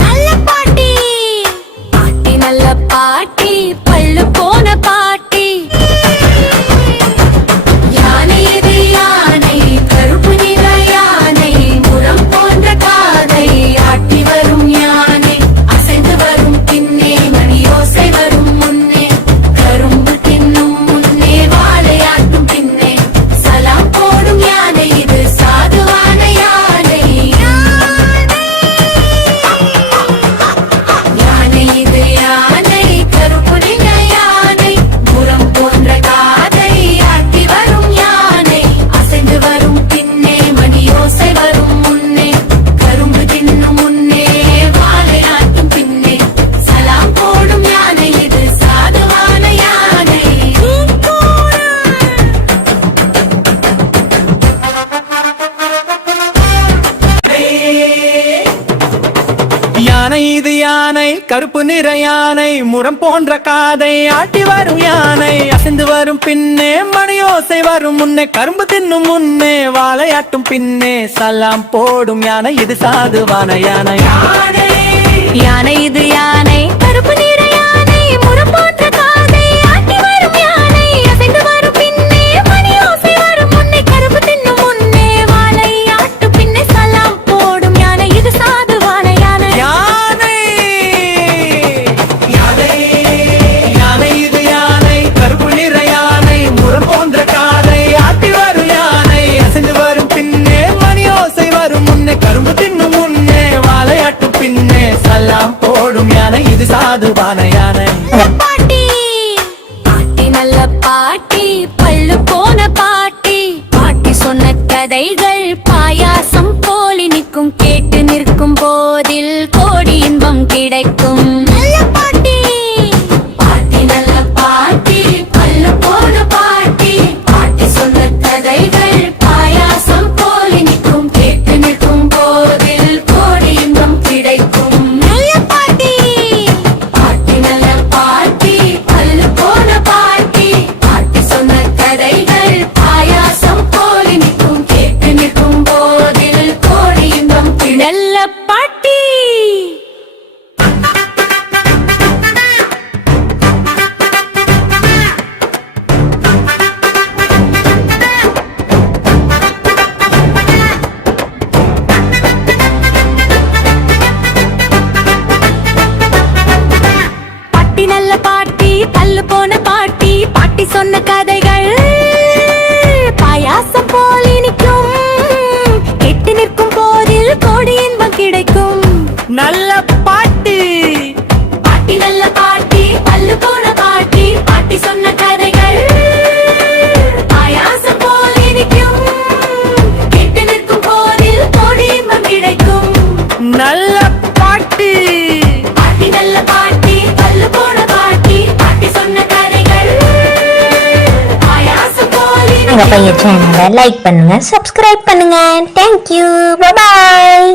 நல்ல பாட்டி பாட்டி நல்ல பாட்டி பல்லு போன பாட்டி யானை இது யானை கருப்பு நிற யானை முரம் போன்ற காதை ஆட்டி வரும் யானை அசைந்து வரும் பின்னே மணி ஓசை வரும் முன்னே கரும்பு தின்னும் முன்னே வாழையாட்டும் பின்னே சலாம் போடும் யானை இது சாதுவான யானை யானை இது யானை கருப்பு நிற யானை முரம் போன்ற காதை ஆட்டி வரும் யானை அசைந்து வரும் பின்னே மணி ஓசை வரும் முன்னே கரும்பு தின்னும் முன்னே வாழையாட்டும் பின்னே சலாம் போடும் யானை இது சாதுவான யானை யானை இது யானை கருப்பு நிற யானை முரம் போன்ற காதை ஆட்டி வரும் யானை அசைந்து வரும் பின்னே மணியோசை வரும் முன்னே கரும்பு தின்னும் முன்னே வாழையாட்டும் பின்னே சலாம் போடும் யானை இது சாதுவான யானை யானை இது யானை கருப்பு நிற யானை முரம் போன்ற காதை ஆட்டி வரும் யானை அசைந்து வரும் பின்னே மணி ஓசை வரும் முன்னே கரும்பு தின்னும் முன்னே வாழையாட்டும் பின்னே சலாம் போடும் யானை இது சாதுவான யானை யானை இது யானை கருப்பு நிற யானை முரம் போன்ற காதை ஆட்டி வரும் யானை அசைந்து வரும் பின்னே மணியோசை வரும் முன்னே கரும்பு தின்னும் முன்னே வாழையாட்டும் பின்னே சலாம் போடும் யானை இது சாதுவான யானை பாட்டி பாட்டி நல்ல பாட்டி பல்லு போன பாட்டி பாட்டி சொன்ன கதைகள் பாயாசம் போலி நிற்கும் கேட்டு நிற்கும் போதில் கோடி இன்பம் கிடைக்கும் நல்ல பாட்டி பாட்டி நல்ல பாட்டி பல்லு போன பாட்டி பாட்டி சொன்ன கதைகள் பாயாசம் போலி நிற்கும் கேட்டு நிற்கும் போதில் கோடி இன்பம் கிடைக்கும் நல்ல பாட்டி பாட்டி நல்ல பாட்டி பல்லு போன பாட்டி பாட்டி சொன்ன கதைகள் பாயாசம் போலி நிற்கும் கேட்டு நிற்கும் போதில் கோடி இன்பம் நல்ல பாட்டி பாட்டி நல்ல பாட்டி பல்லு போன பாட்டி பாட்டி சொன்ன கதைகள் பாயாசம் போல் இனிக்கும் கெட்டு நிற்கும் போதில் கோடி இன்பம் கிடைக்கும் நல்ல பாட்டி பாட்டி நல்ல பாட்டி பல்லு போன பாட்டி பாட்டி சொன்ன கதைகள் பாயாசம் போல் இனிக்கும் கெட்டு நிற்கும் போதில் கோடி இன்பம் கிடைக்கும் நல்ல பாட்டி பாட்டி நல்ல பாட்டி பல்லு போன பாட்டி பாட்டி சொன்ன கதைகள் பாயாசம் போல் எங்க பையன் சேனலை லைக் பண்ணுங்க, சப்ஸ்கிரைப் பண்ணுங்க. Thank you, bye bye.